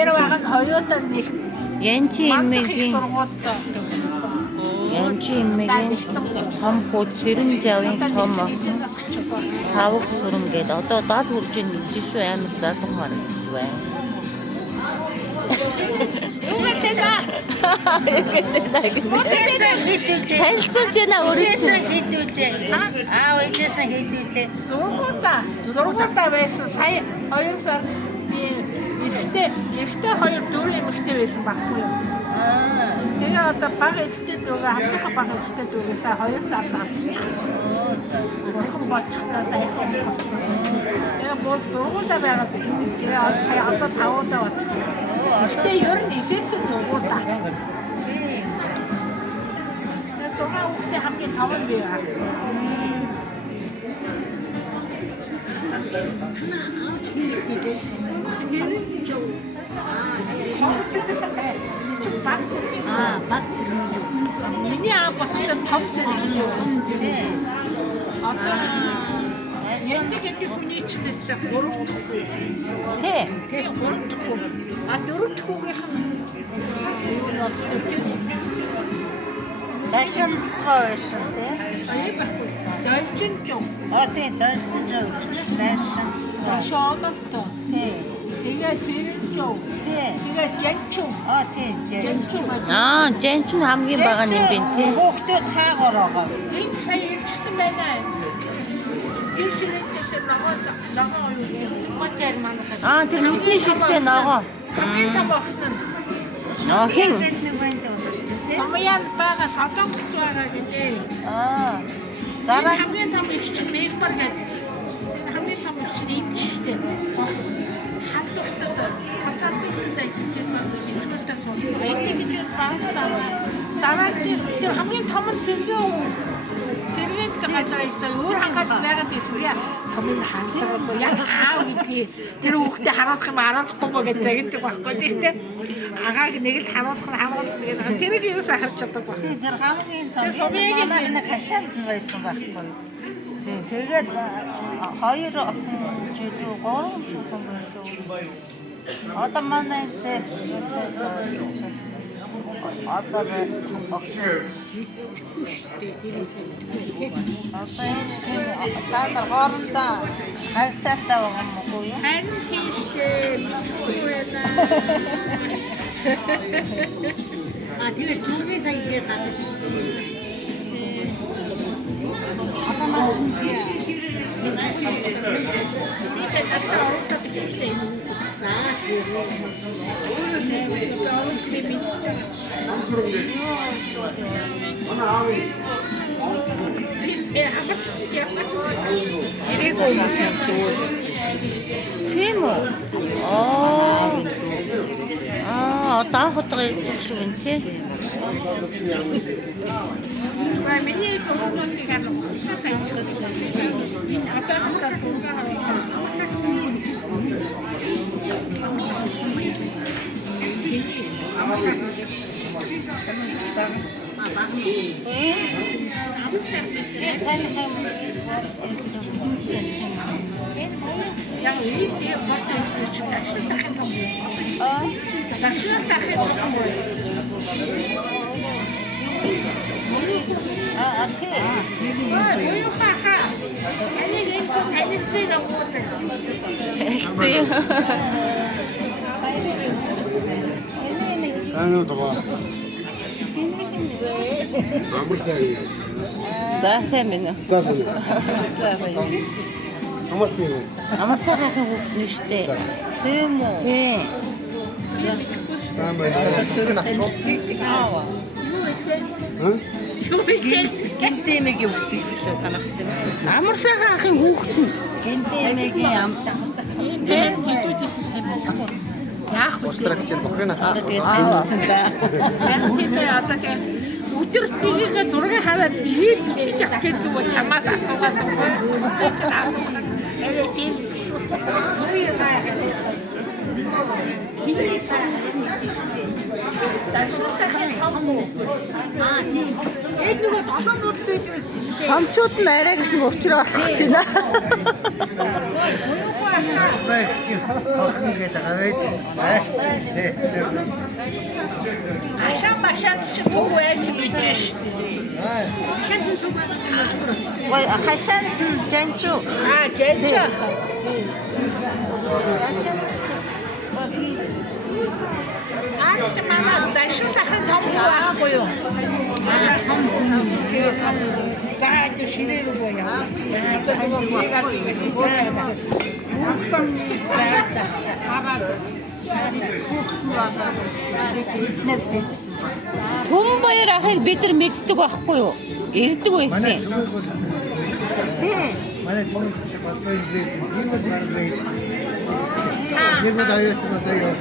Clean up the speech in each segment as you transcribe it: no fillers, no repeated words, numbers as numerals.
Тэр байгаа хоёроо нэг Янчи имэгийн сургуультай. Янчи имэгийн том хүүд сэрэн жавын том тавг сүрэн гээд одоо 70 хүрж нэгж шүү амар залуу харагдаж байна. Танилцуулж байна өөрөө чинь. Аав ээжээсээ хийдүүлээ. Зургуудаа байсан. Сая 2 сар ихтэй хоёр дөрөв эмэгтэй байсан баггүй юу? Тэгээ одоо баг ихтэй дөрөв хамтхан баг ихтэй дөрөв сая 2 сар авчихсан. Зөвхөн болчихдоо сая. Тэгээ бол зургуудаа байгаад байсан. Тэгээ одоо 5 удаа болчихсон. Ихтэй ер нь ихээсээ зургуудаа. Тэгээ зургаа үхтэй хамгийн 5 бий аа. Баг миний аав басна том зэрэг юу вэ? Одоо яг хүний чинь л 3 дахь. Тий, 3 дахь. 4 дахь үгийнх нь Дашин тойсон тий. аяа байхгүй. Дайчин ч юм. Тий, дашин дашин. Шоодостой. Тий. Тэгээ зэрэгчөө. Тий. Тэгээ жанчуу. Тий, Жанчуу. Жан чинь хамгийн бага юм бэ тий. Хүүхдүүд хаагаар байгаа. Энэ сая ирсэн байна. Тэр ширээтэй ногоо юу? Матер манайхаа. Тэр нүдний шигтэй ногоо. Хамгийн том охин нь. Хин. Самян бага содонгч байгаа гэдэг. Дараа хамгийн том их чинь мэгбар гэдэг. Хамгийн том их чинь имчтэй. Хатдагтад хацаадагтад ажиллажсэн ихтэй сууд. Энийг гэж байна. Дараа тэр хамгийн том нь сэрвэт газар ихтэй өөр хангаад байгаад байсан юм яа. Томын ханцаагүй яг аав гэдгийг тэр хүүхдээ харуулах юм харуулахгүй мó гэж загиндаг байхгүй тийм. Агааг нэг л харуулах нь гэдэг. Тэрийг юу харж чаддаг байна. тэр хамгийн том манай хашаанд байсан байхгүй. Тэгээд 2 охин жилүү 3 охин байсан. Одоо манай зэв одоо тадар хоорондоо харьцаатай байгаа юм уу юу? Харин тийштэй мэдгүй байна. Тэгээд зүрхний сая дээр гаргаж ирсэн. Одоо маань Тийм үү? Одоо хотгоо ирж байгаа шүү энэ тий. Миний зөвхөн тийм Ano to ba? Амар сайн. За сайн байна уу? За сайн. Амар тийм. Амар сайхан хүүхэд нь штэ. Тийм үү? Тийм. Сайн байна. Тэр нь ачуу. Гинтэмэгийн үтгэлээ танагцсан. Амар сайхан ахын хүүхэд нь. Гинтэмэгийн амтан. тийм хэдүүд их сайн байна. Яах вэ? Стракчер бохрена. Тэгээд амтсан да. Тийм ээ одоо тийм өдөр тгийгээ зургийг хараад бие бичиж авах гэдэг нь чамаас асуугаад байна. Тэгээд тийм яг нөгөө долоо нууд байдаг байсан шүү дээ. Томчууд нь арай гэж нэг учраа болох гэж байна. байх чи охин гэдэг аваач. Ашаа машаад чи төв байсан гэж шүү. Хашаанд нь цуг таалбар очдог. Ой, хашаанд жанчуу. Жэнчээ. Аач манай дашин захын том байхгүй юу? Том Заач ширээ рүү яа. Түн баяр ахыг бид нар мэддэг байхгүй юу? Ирдэг байсан. Манай томчтой болсон инглиш юм. Би мод ирэх. Яг мод аюут мод аюут.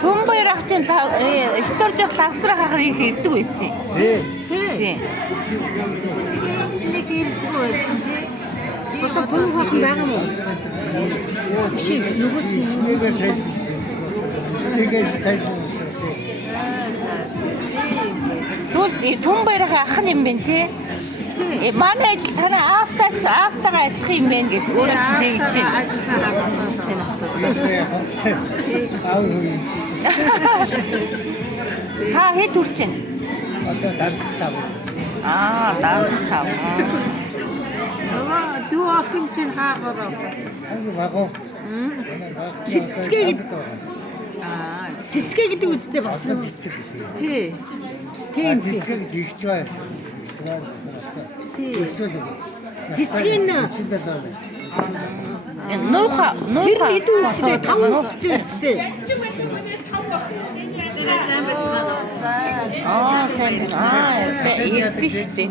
Түн баяр ах чинь шторж тавсрах ахыг их ирдэг байсан. Тийм. Нэг ирдэг байсан тий. одоо пүн хахан байгаа мó? Биш нөгөө Снэгээр тайлбарч. Снэгээр тайлбарч. Тэгвэл түн баярах ах юм бэ тий? Манай ажил танай автагаа адих юм байна гэд өөрөө ч тэгж Аа юу чи. Та хэд хүрч байна? Одоо 75. 75. Дүү охин чинь хаагаар. Анги багов. цэцгээ гэдэг үстэй бас Цэцэг. Тий. Тийм цэцэг гэж ихч байсан. Цэцгийн Нууха. тэр идэв үстэй тав үстэй үстэй. Сайн. Ирдэ штэ.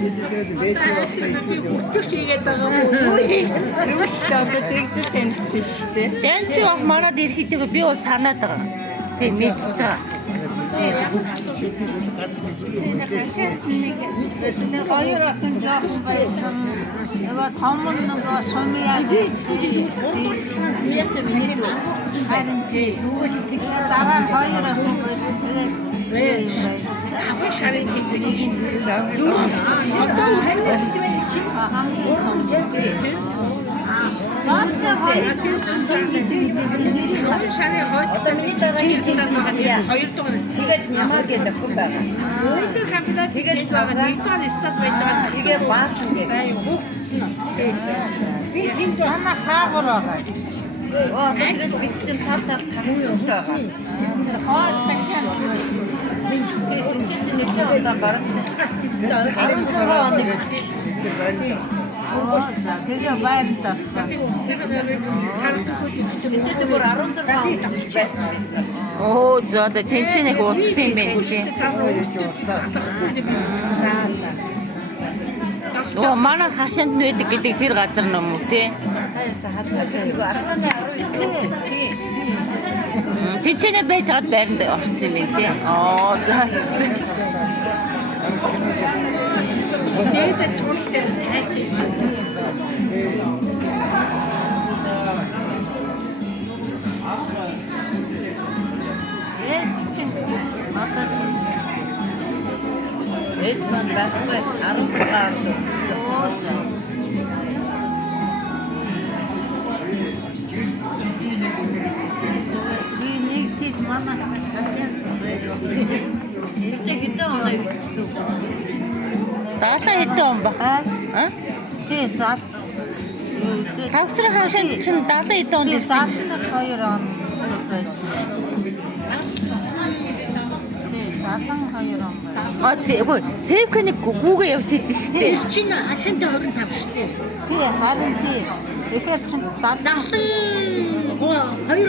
Тэгээд бэч явахтай ихгүй. Чигээд байгаа мó. Юу ч таамаг тэгж танилцсан шүү дээ. Жанч ах манад ирэхэд би бол санаад байгаа. Тийм мэдчихэж байгаа. Нэг хоёр охин жоохон байсан. Нөгөө том нь нөгөө сумьяа. Харин тий. Дараа нь хоёр охин байсан. Тэгээд Хаваа шарын хийж хамгийн том. шарын хойд хоёр дугаар. Тэгээд нямаа гэдэг хүн байгаа. Өөртөө кандидат тэгээд байгаа нэг дугаар стаф байдаг. Тэгээ баасан гэдэг. Манай хаагаар байгаа. Оо тэгээд бид чинь тал тавьчихсан байгаа. Хоо тахсан. Тэгээд чинь нэг удаа бараг. Азар сараа оног. За тэгээ баярлалаа. Бид чинь бүр 16 байсан. Оо за тэнцэнэ хөөсөн юм байна тий. Оо манай хашаанд нүдэг гэдэг тэр газар нь юм уу тий? Тэнцэнэ байж гад байранд орсон юм байна тий. Оо за. Тэгээд чуултер тайч. Эд маань байхгүй 16 Нэг чид манай хашаанд байсан. Эртээ хэдэн оноо өгсөн. Даатаа хэдэн он баг? Тий, за. Тавцрах хашаанд чинь 70 хэдэн он Тий, ирсэн. 72 он байсан. Тий, 72 он байсан. Цэвкэнийг гүүгээ явж идэв шүү дээ. Тэр чинь хашаанд 25 штэ. Тий, харин тий. Ихэр чинь 2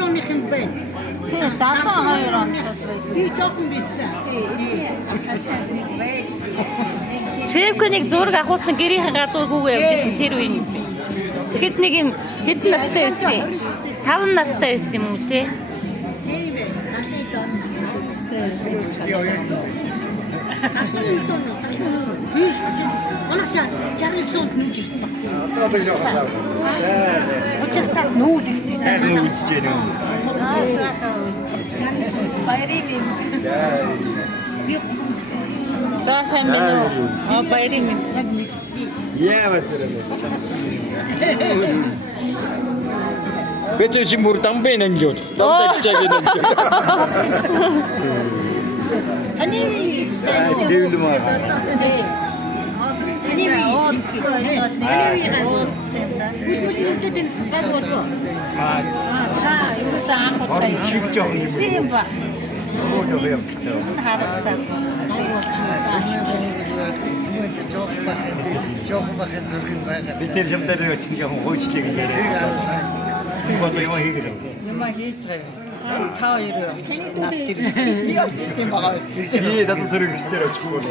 оных юм байна. Тий, 72 он байсан. Би жоохон бийсэн. Цэвкэнийг зураг авахулсан гэрийн гадуур гүүгээ явж исэн тэр үе. Тэгэхэд нэг юм хэдэн настай байсан юм? 5 настай байсан юм уу те? Тийм ээ. Манайч чарын сууд нүүж ирсэн баг. Учиртаас нүүж ирсэн. Сайн үдчихэж байна. За сайн байна уу? Баярын мэнд. Яавал Бэтэ чи мөр дамбэ нанжууд. Дамбэ чаги нанжууд. Дэвлэмаа. Чиг жоох юм. Тийм ба. Оо яа. Харагдав. Жоох бахад зүрхэн байгаа. Бид тэр юмдаа чинь яг хойчлыг нэрээ. Бод юм хийгээд. Юм хийж байгаа. Та хоёр над тэр. Би очсон юм байгаа. Би надад зүрх өчтөр очихгүй.